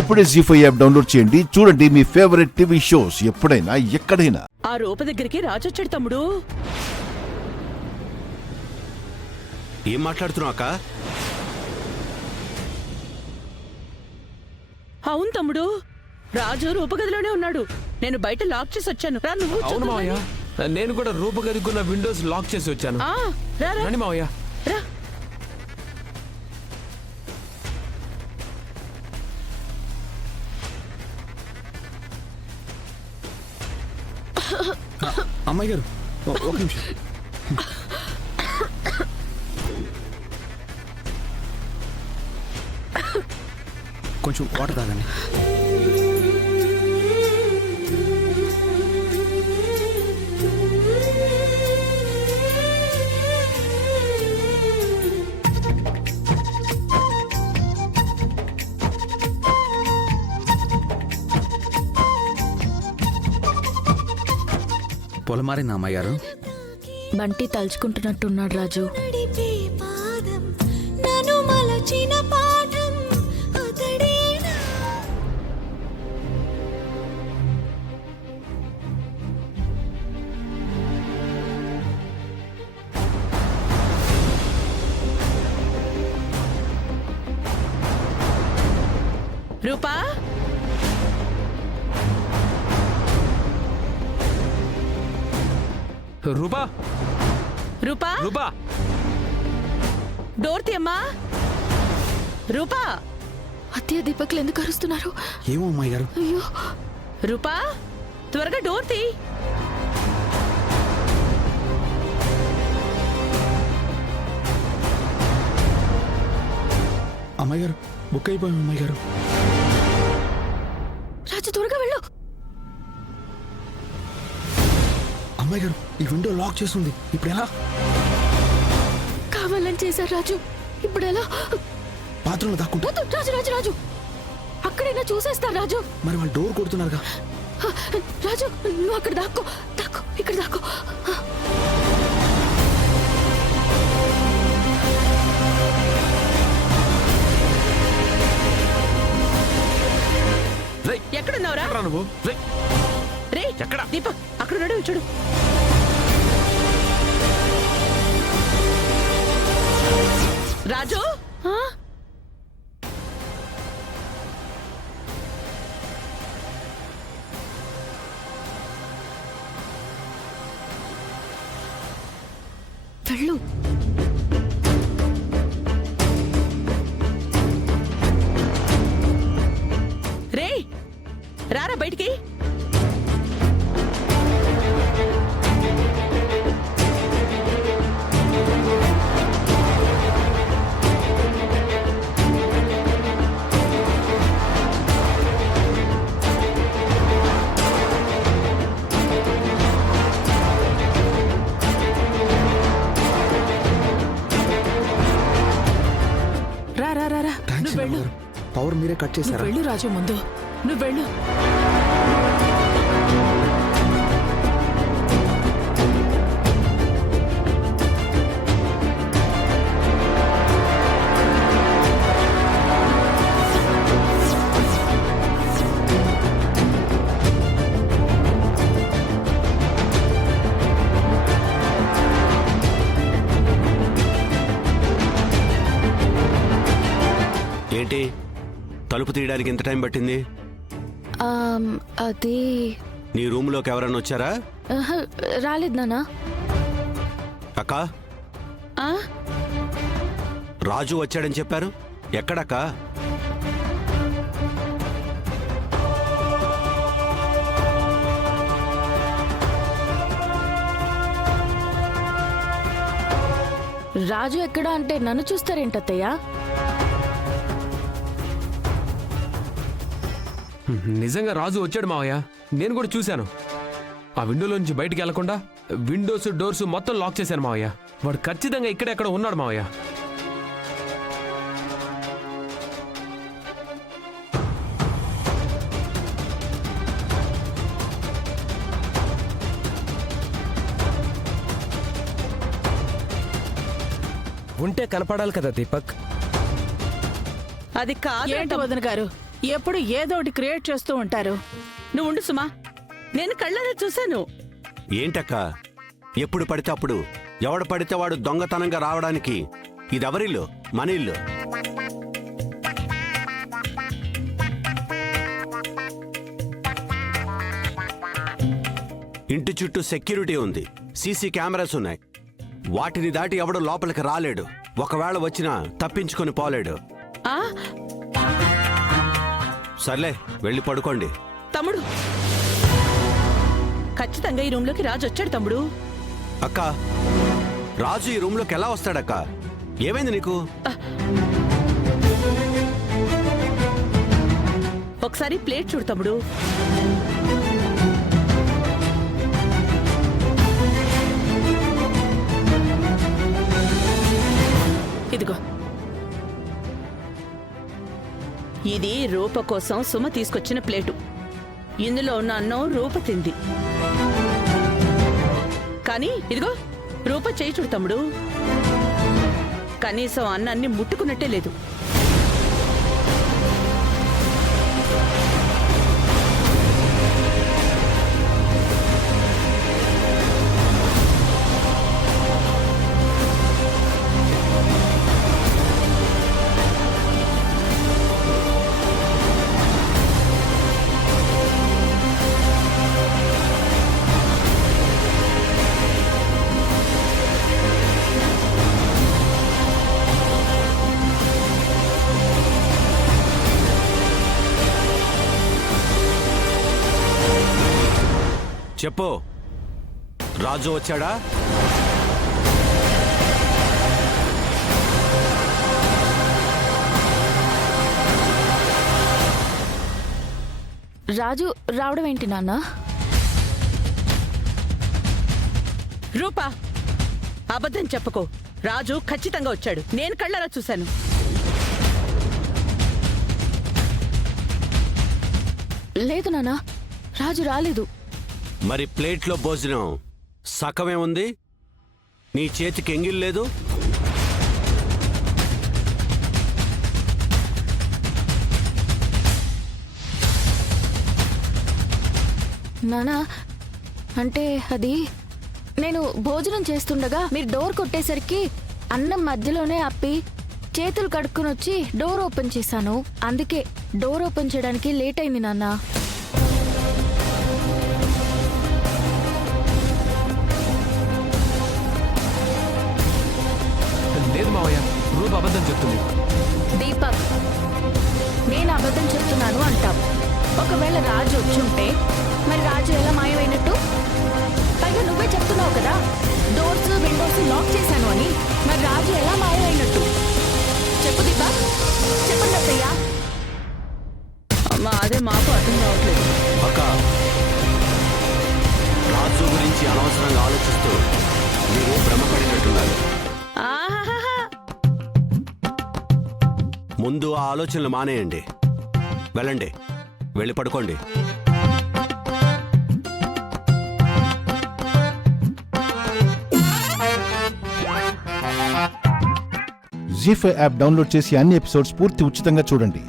ఇప్పుడే జీ5 app download చేయండి. చూడండి మీ ఫేవరెట్ టీవీ షోస్ ఎప్పుడైనా ఎక్కడైనా. ఆ రూప దగ్గరికి రాజొచ్చాడు తమ్ముడు. ఏం మాట్లాడుతున్నావు అక్క? అవును తమ్ముడు, రాజు రూపగదిలోనే ఉన్నాడు. నేను బయట లాక్ చేసి వచ్చాను. రా నువ్వు. అవును మావయ్య, నేను కూడా రూపగదికున్న విండోస్ లాక్ చేసి వచ్చాను. రండి మావయ్య, రా. అమ్మాయి గారు ఒక నిమిషం. కొంచెం వాటర్ తాగండి. పొలం మారింది అమ్మాయి గారు. బంటి తలుచుకుంటున్నట్టున్నాడు రాజు. రూపా, రూపా, రూపా, రూపా, డోర్ తీయమ్మా. రూపా, అత్తయ్య దీపక్లు ఎందుకు అరుస్తున్నారు? ఏమో అమ్మాయి గారు. అయ్యో రూపా, త్వరగా డోర్ తీ. అమ్మాయి గారు బుక్ అయిపోయాం. అమ్మాయి గారు. రాజు త్వరగా వెళ్ళు. అమ్మాయి గారు ఈ విండో లాక్ చేస్తుంది. ఇప్పుడు ఎలా? కావాలని చేశారు రాజు. ఇప్పుడు ఎలా? బాత్రూంలో దాక్కుంటా. రాజు రాజు రాజు అక్కడైనా చూసేస్తారు రాజు. మరి వాళ్ళు డోర్ కొడుతున్నారుగా. రాజు నువ్వు అక్కడ దాక్కో. దాక్కో, ఇక్కడ దాక్కో. ఎక్కడున్నావురా? నువ్వు రే ఎక్కడ? దీపక్ అక్కడ ఉన్నాడు, చూడు. రాజు, వెళ్ళు. రే రారా బయటికి. రా రా రా రా. నువ్వు వెళ్ళు. పవర్ మీరే కట్ నువ్వు చేశారా? వెళ్ళు రాజు, ముందు నువ్వు వెళ్ళు. ఏంటి తలుపు తీయడానికి ఎంత టైం పట్టింది? అది నీ రూమ్లోకి ఎవరన్నా వచ్చారా? రాలేదు నాన్న. అక్క, ఆ రాజు వచ్చాడని చెప్పారు. ఎక్కడక్క? రాజు ఎక్కడా అంటే నన్ను చూస్తారేంటత్తయ్యా? నిజంగా రాజు వచ్చాడు మావయ్య, నేను కూడా చూశాను. ఆ విండోలో నుంచి బయటికి వెళ్లకుండా విండోస్ డోర్స్ మొత్తం లాక్ చేశాను మావయ్య. వాడు ఖచ్చితంగా ఇక్కడెక్కడ ఉన్నాడు మావయ్య. ఉంటే కనపడాలి కదా దీపక్. అది కాదు. ఏంటి వదిన గారు, ఎప్పుడు ఏదో ఒకటి క్రియేట్ చేస్తూ ఉంటారు. నువ్వు ఉండు సుమా, నేను కళ్ళారా చూశాను. ఏంటక్క ఎప్పుడు పడితే అప్పుడు ఎవడు పడితే వాడు దొంగతనంగా రావడానికి ఇదెవరిల్లు? మన ఇల్లు. ఇంటి చుట్టూ సెక్యూరిటీ ఉంది, సీసీ కెమెరాస్ ఉన్నాయి. వాటిని దాటి ఎవడు లోపలికి రాలేడు. ఒకవేళ వచ్చినా తప్పించుకొని పోలేడు. ఆ సర్లే వెళ్ళి పడుకోండి. తమ్ముడు, ఖచ్చితంగా ఈ రూమ్లోకి రాజు వచ్చాడు తమ్ముడు. అక్క, రాజు ఈ రూమ్లోకి ఎలా వస్తాడక్క? ఏమైంది నీకు? ఒకసారి ప్లేట్ చూడు తమ్ముడు. ఇదిగో, ఇది రూప కోసం సుమ తీసుకొచ్చిన ప్లేటు. ఇందులో ఉన్న అన్నం రూప తింది. కానీ ఇదిగో, రూప చేయి చూడు తమ్ముడు. కనీసం అన్నాన్ని ముట్టుకున్నట్టే లేదు. చెప్పు, రాజు వచ్చాడా? రాజు రావడం ఏంటి నాన్న? రూపా, అబద్ధం చెప్పకు. రాజు ఖచ్చితంగా వచ్చాడు. నేను కళ్ళారా చూశాను. లేదు నాన్న, రాజు రాలేదు. మరి ప్లేట్లో భోజనం సగమే ఉంది, నీ చేతికి ఎంగిల్ లేదు. నానా, అంటే అది నేను భోజనం చేస్తుండగా మీరు డోర్ కొట్టేసరికి అన్నం మధ్యలోనే ఆపి చేతులు కడుక్కుని వచ్చి డోర్ ఓపెన్ చేశాను. అందుకే డోర్ ఓపెన్ చేయడానికి లేట్ అయింది నాన్న. లేదు మావయ్య, రూప అబద్ధం చెప్తుంది. దీపక్, నేను అబద్ధం చెప్తున్నాను అంటావు. ఒకవేళ రాజు వచ్చుంటే మరి రాజు ఎలా మాయమైనట్టు? పైగా నువ్వే చెప్తున్నావు కదా డోర్స్ విండోస్ లాక్ చేశాను అని. మరి రాజు ఎలా మాయమైనట్టు? చెప్పు దీపక్, చెప్పండి అత్తయ్య. అమ్మా, అదే మాకు అర్థం కావట్లేదు. అక్క, రాజు గురించి అనవసరంగా ఆలోచిస్తూ మీరు భ్రమపడినట్టున్నారు. ఆహాహా. ముందు ఆ ఆలోచనలు మానేయండి. వెళ్ళండి, వెళ్ళి పడుకోండి. జీ5 యాప్ డౌన్లోడ్ చేసి అన్ని ఎపిసోడ్స్ పూర్తి ఉచితంగా చూడండి.